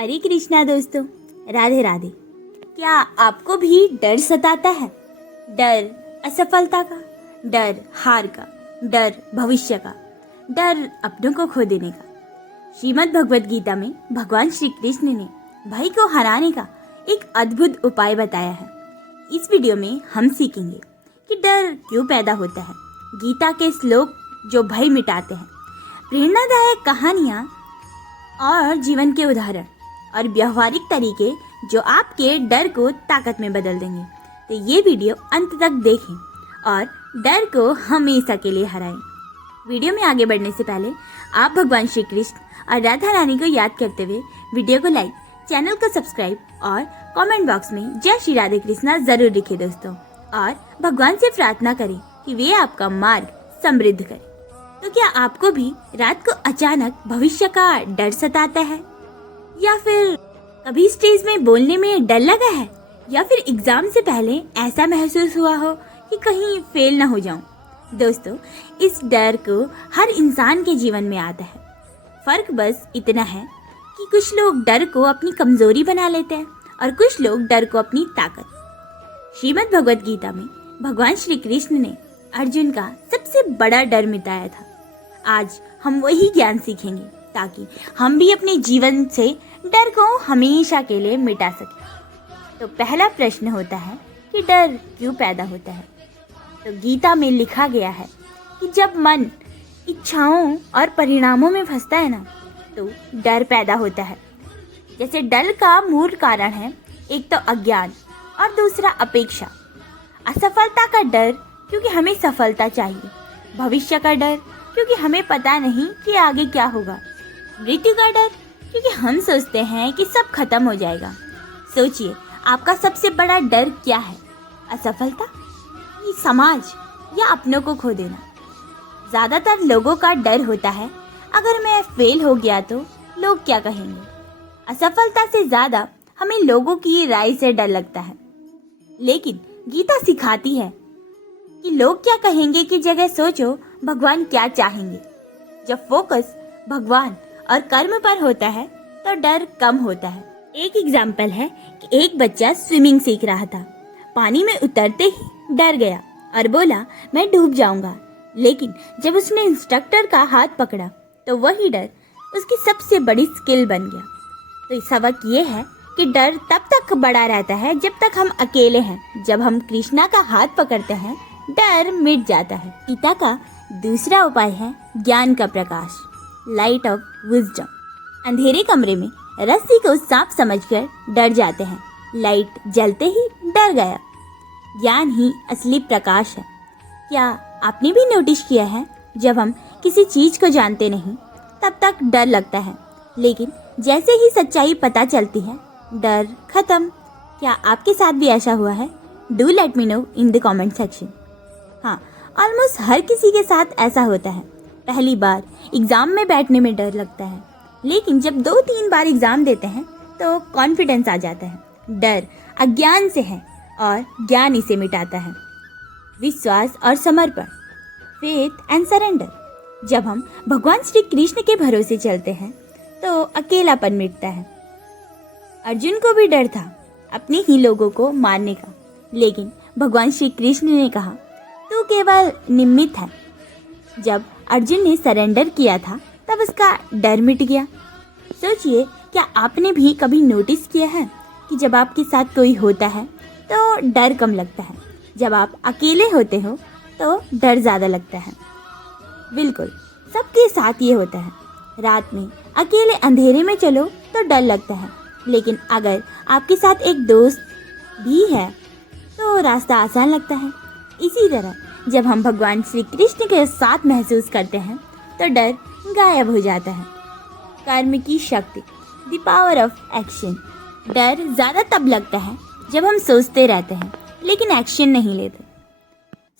हरे कृष्णा दोस्तों, राधे राधे। क्या आपको भी डर सताता है? डर असफलता का, डर हार का, डर भविष्य का, डर अपनों को खो देने का। श्रीमद् भगवद गीता में भगवान श्री कृष्ण ने भय को हराने का एक अद्भुत उपाय बताया है। इस वीडियो में हम सीखेंगे कि डर क्यों पैदा होता है, गीता के श्लोक जो भय मिटाते हैं, प्रेरणादायक कहानियाँ और जीवन के उदाहरण और व्यवहारिक तरीके जो आपके डर को ताकत में बदल देंगे। तो ये वीडियो अंत तक देखें और डर को हमेशा के लिए हराएं। वीडियो में आगे बढ़ने से पहले आप भगवान श्री कृष्ण और राधा रानी को याद करते हुए वीडियो को लाइक, चैनल को सब्सक्राइब और कमेंट बॉक्स में जय श्री राधे कृष्णा जरूर लिखें दोस्तों, और भगवान से प्रार्थना करें कि वे आपका मार्ग समृद्ध करें। तो क्या आपको भी रात को अचानक भविष्य का डर सताता है, या फिर कभी स्टेज में बोलने में डर लगा है, या फिर एग्जाम से पहले ऐसा महसूस हुआ हो कि कहीं फेल ना हो जाऊं? दोस्तों, इस डर को हर इंसान के जीवन में आता है। फर्क बस इतना है कि कुछ लोग डर को अपनी कमजोरी बना लेते हैं और कुछ लोग डर को अपनी ताकत। श्रीमद् भगवद गीता में भगवान श्री कृष्ण ने अर्जुन का सबसे बड़ा डर मिटाया था। आज हम वही ज्ञान सीखेंगे ताकि हम भी अपने जीवन से डर को हमेशा के लिए मिटा सकें। तो पहला प्रश्न होता है कि डर क्यों पैदा होता है। तो गीता में लिखा गया है कि जब मन इच्छाओं और परिणामों में फंसता है ना, तो डर पैदा होता है। जैसे डर का मूल कारण है एक तो अज्ञान और दूसरा अपेक्षा। असफलता का डर क्योंकि हमें सफलता चाहिए, भविष्य का डर क्योंकि हमें पता नहीं कि आगे क्या होगा, मृत्यु का डर क्योंकि हम सोचते हैं कि सब खत्म हो जाएगा। सोचिए, आपका सबसे बड़ा डर क्या है? असफलता, ये समाज, या अपनों को खो देना? ज्यादातर लोगों का डर होता है अगर मैं फेल हो गया तो लोग क्या कहेंगे। असफलता से ज्यादा हमें लोगों की राय से डर लगता है। लेकिन गीता सिखाती है कि लोग क्या कहेंगे की जगह सोचो भगवान क्या चाहेंगे। जब फोकस भगवान और कर्म पर होता है तो डर कम होता है। एक एग्जाम्पल है कि एक बच्चा स्विमिंग सीख रहा था। पानी में उतरते ही डर गया और बोला मैं डूब जाऊंगा। लेकिन जब उसने इंस्ट्रक्टर का हाथ पकड़ा तो वही डर उसकी सबसे बड़ी स्किल बन गया। तो सबक ये है कि डर तब तक बड़ा रहता है जब तक हम अकेले हैं। जब हम कृष्णा का हाथ पकड़ते हैं डर मिट जाता है। गीता का दूसरा उपाय है ज्ञान का प्रकाश, लाइट ऑफ विजडम। अंधेरे कमरे में रस्सी को सांप समझकर डर जाते हैं, लाइट जलते ही डर गया। ज्ञान ही असली प्रकाश है। क्या आपने भी नोटिस किया है, जब हम किसी चीज को जानते नहीं तब तक डर लगता है, लेकिन जैसे ही सच्चाई पता चलती है डर खत्म। क्या आपके साथ भी ऐसा हुआ है? Do let me know in the comment section. हाँ, ऑलमोस्ट हर किसी के साथ ऐसा होता है। पहली बार एग्जाम में बैठने में डर लगता है, लेकिन जब 2-3 बार एग्जाम देते हैं तो कॉन्फिडेंस आ जाता है। डर अज्ञान से है और ज्ञान इसे मिटाता है। विश्वास और समर्पण, फेथ एंड सरेंडर। जब हम भगवान श्री कृष्ण के भरोसे चलते हैं तो अकेलापन मिटता है। अर्जुन को भी डर था अपने ही लोगों को मारने का, लेकिन भगवान श्री कृष्ण ने कहा तू केवल निमित्त है। जब अर्जुन ने सरेंडर किया था तब उसका डर मिट गया। सोचिए, क्या आपने भी कभी नोटिस किया है कि जब आपके साथ कोई होता है तो डर कम लगता है, जब आप अकेले होते हो तो डर ज़्यादा लगता है? बिल्कुल, सबके साथ ये होता है। रात में अकेले अंधेरे में चलो तो डर लगता है, लेकिन अगर आपके साथ एक दोस्त भी है तो रास्ता आसान लगता है। इसी तरह जब हम भगवान श्री कृष्ण के साथ महसूस करते हैं तो डर गायब हो जाता है। कर्म की शक्ति, द पावर ऑफ एक्शन। डर ज़्यादा तब लगता है जब हम सोचते रहते हैं लेकिन एक्शन नहीं लेते।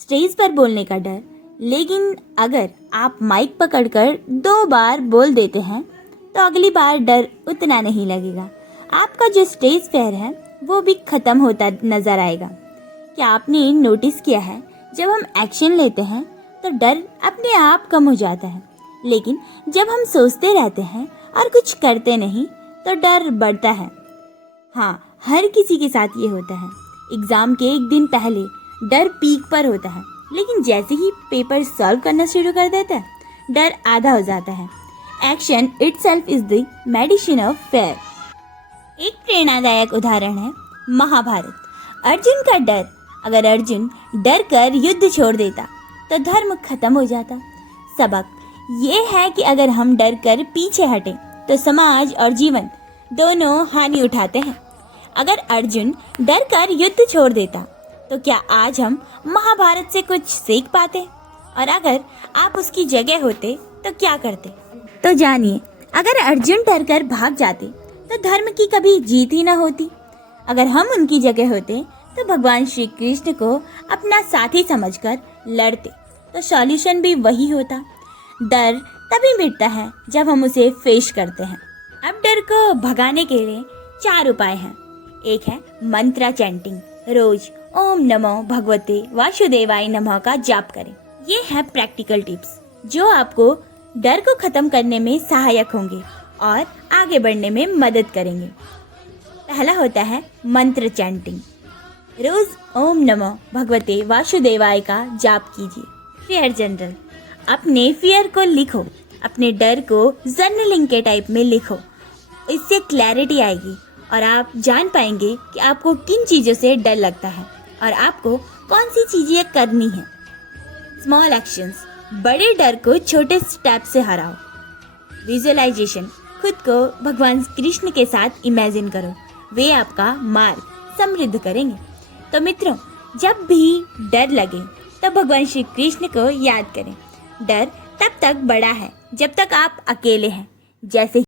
स्टेज पर बोलने का डर, लेकिन अगर आप माइक पकड़कर 2 बार बोल देते हैं तो अगली बार डर उतना नहीं लगेगा। आपका जो स्टेज फेयर है वो भी खत्म होता नजर आएगा। क्या आपने नोटिस किया है, जब हम एक्शन लेते हैं तो डर अपने आप कम हो जाता है, लेकिन जब हम सोचते रहते हैं और कुछ करते नहीं तो डर बढ़ता है। हाँ, हर किसी के साथ ये होता है। एग्जाम के एक दिन पहले डर पीक पर होता है, लेकिन जैसे ही पेपर सॉल्व करना शुरू कर देता है, डर आधा हो जाता है। Action itself is the medicine of fair. एक प्रेरणादायक उदाहरण है महाभारत। अर्जुन का डर। अगर अर्जुन डर कर युद्ध छोड़ देता तो धर्म खत्म हो जाता। सबक ये है कि अगर हम डर कर पीछे हटें तो समाज और जीवन दोनों हानि उठाते हैं। अगर अर्जुन डर कर युद्ध छोड़ देता तो क्या आज हम महाभारत से कुछ सीख पाते? और अगर आप उसकी जगह होते तो क्या करते? तो जानिए, अगर अर्जुन डर कर भाग जाते तो धर्म की कभी जीत ही ना होती। अगर हम उनकी जगह होते तो भगवान श्री कृष्ण को अपना साथी समझकर लड़ते तो सॉल्यूशन भी वही होता। डर तभी मिटता है जब हम उसे फेस करते हैं। अब डर को भगाने के लिए 4 उपाय हैं। एक है मंत्रा चैंटिंग। रोज ओम नमो भगवते वासुदेवाय नमः का जाप करें। ये है प्रैक्टिकल टिप्स जो आपको डर को खत्म करने में सहायक होंगे और आगे बढ़ने में मदद करेंगे। पहला होता है मंत्र चैंटिंग। रोज ओम नमो भगवते वासुदेवाय का जाप कीजिए। Fear general. अपने फियर को लिखो, अपने डर को जर्नलिंग के टाइप में लिखो। इससे क्लैरिटी आएगी और आप जान पाएंगे कि आपको किन चीज़ों से डर लगता है और आपको कौन सी चीज़ें करनी है। Small actions. बड़े डर को छोटे स्टेप से हराओ। विजुअलाइजेशन। खुद को भगवान कृष्ण के साथ इमेजिन करो, वे आपका मार्ग समृद्ध करेंगे। तो मित्रों, जब भी डर लगे तब भगवान श्री कृष्ण को याद करें। डर तब तक बड़ा है जब तक आप अकेले हैं। जैसे